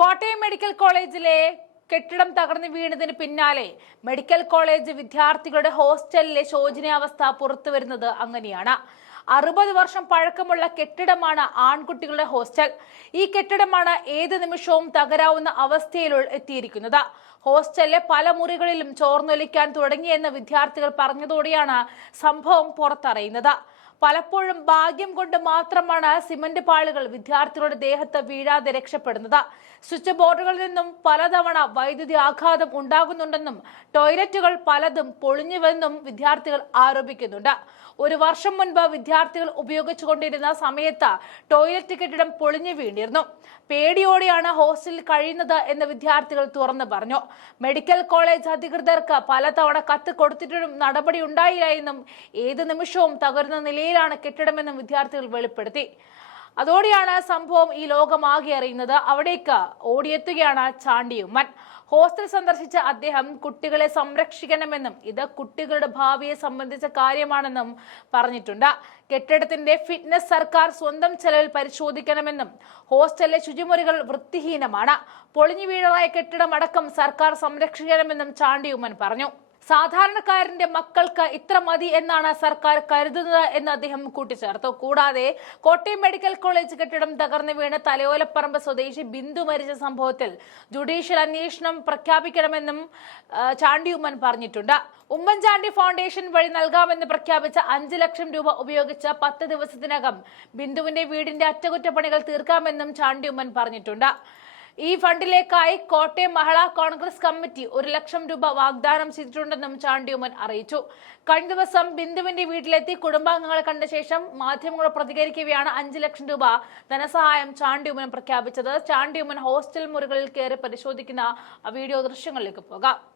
Kottayam medical കോളേജിലെ കെട്ടിടം തകർന്നു വീണതിന് പിന്നാലെ മെഡിക്കൽ കോളേജ് വിദ്യാർത്ഥികളുടെ ഹോസ്റ്റലിലെ ശോചനീയാവസ്ഥ പുറത്തു വരുന്നത് അങ്ങനെയാണ്. അറുപത് വർഷം പഴക്കമുള്ള കെട്ടിടമാണ് ആൺകുട്ടികളുടെ ഹോസ്റ്റൽ. ഈ കെട്ടിടമാണ് ഏത് നിമിഷവും തകരാവുന്ന അവസ്ഥയിൽ എത്തിയിരിക്കുന്നത്. ഹോസ്റ്റലിലെ പല മുറികളിലും ചോർന്നൊലിക്കാൻ തുടങ്ങിയെന്ന് വിദ്യാർത്ഥികൾ പറഞ്ഞതോടെയാണ് സംഭവം പുറത്തറിയുന്നത്. പലപ്പോഴും ഭാഗ്യം കൊണ്ട് മാത്രമാണ് സിമന്റ് പാളുകൾ വിദ്യാർത്ഥികളുടെ ദേഹത്ത് വീഴാതെ രക്ഷപ്പെടുന്നത്. സ്വിച്ച് ബോർഡുകളിൽ നിന്നും പലതവണ വൈദ്യുതി ആഘാതം ഉണ്ടാകുന്നുണ്ടെന്നും ടോയ്ലറ്റുകൾ പലതും പൊളിഞ്ഞുവെന്നും വിദ്യാർത്ഥികൾ ആരോപിക്കുന്നുണ്ട്. ഒരു വർഷം മുൻപ് വിദ്യാർത്ഥികൾ ഉപയോഗിച്ചുകൊണ്ടിരുന്ന സമയത്ത് ടോയ്ലറ്റ് കെട്ടിടം പൊളിഞ്ഞു വീണിരുന്നു. പേടിയോടെയാണ് ഹോസ്റ്റലിൽ കഴിയുന്നത് എന്ന് വിദ്യാർത്ഥികൾ തുറന്നു പറഞ്ഞു. മെഡിക്കൽ കോളേജ് അധികൃതർക്ക് പലതവണ കത്ത് കൊടുത്തിട്ടും നടപടി ഉണ്ടായില്ല എന്നും ഏത് നിമിഷവും തകരുന്ന നിലയിലാണ് കെട്ടിടമെന്നും വിദ്യാർത്ഥികൾ വെളിപ്പെടുത്തി. അതോടെയാണ് സംഭവം ഈ ലോകമാകെ അറിയുന്നത് അവിടേക്ക് ഓടിയെത്തുകയാണ് ചാണ്ടിയുമ്മൻ. ഹോസ്റ്റൽ സന്ദർശിച്ച അദ്ദേഹം കുട്ടികളെ സംരക്ഷിക്കണമെന്നും ഇത് കുട്ടികളുടെ ഭാവിയെ സംബന്ധിച്ച കാര്യമാണെന്നും പറഞ്ഞിട്ടുണ്ട്. കെട്ടിടത്തിന്റെ ഫിറ്റ്നസ് സർക്കാർ സ്വന്തം ചെലവിൽ പരിശോധിക്കണമെന്നും ഹോസ്റ്റലിലെ ശുചിമുറികൾ വൃത്തിഹീനമാണ്. പൊളിഞ്ഞു വീഴായ കെട്ടിടം അടക്കം സർക്കാർ സംരക്ഷിക്കണമെന്നും ചാണ്ടിയുമ്മൻ പറഞ്ഞു. സാധാരണക്കാരന്റെ മക്കൾക്ക് ഇത്ര മതി എന്നാണ് സർക്കാർ കരുതുന്നത് എന്ന് അദ്ദേഹം കൂട്ടിച്ചേർത്തു. കൂടാതെ കോട്ടയം മെഡിക്കൽ കോളേജ് കെട്ടിടം തകർന്നു വീണ് തലയോലപ്പറമ്പ് സ്വദേശി ബിന്ദു മരിച്ച സംഭവത്തിൽ ജുഡീഷ്യൽ അന്വേഷണം പ്രഖ്യാപിക്കണമെന്നും ചാണ്ടിയുമ്മൻ പറഞ്ഞിട്ടുണ്ട്. ഉമ്മൻചാണ്ടി ഫൗണ്ടേഷൻ വഴി നൽകാമെന്ന് പ്രഖ്യാപിച്ച അഞ്ച് ലക്ഷം രൂപ ഉപയോഗിച്ച് പത്ത് ദിവസത്തിനകം ബിന്ദുവിന്റെ വീടിന്റെ അറ്റകുറ്റപ്പണികൾ തീർക്കാമെന്നും ചാണ്ടിയുമ്മൻ പറഞ്ഞിട്ടുണ്ട്. ഈ ഫണ്ടിലേക്കായി കോട്ടയം മഹിളാ കോൺഗ്രസ് കമ്മിറ്റി ഒരു ലക്ഷം രൂപ വാഗ്ദാനം ചെയ്തിട്ടുണ്ടെന്നും ചാണ്ടിയുമൻ അറിയിച്ചു. കഴിഞ്ഞ ദിവസം ബിന്ദുവിന്റെ വീട്ടിലെത്തി കുടുംബാംഗങ്ങളെ കണ്ട ശേഷം മാധ്യമങ്ങൾ പ്രതികരിക്കുകയാണ് അഞ്ച് ലക്ഷം രൂപ ധനസഹായം ചാണ്ടിയുമൻ പ്രഖ്യാപിച്ചത്. ചാണ്ടിയുമൻ ഹോസ്റ്റൽ മുറികളിൽ കയറി പരിശോധിക്കുന്ന വീഡിയോ ദൃശ്യങ്ങളിലേക്ക് പോകാം.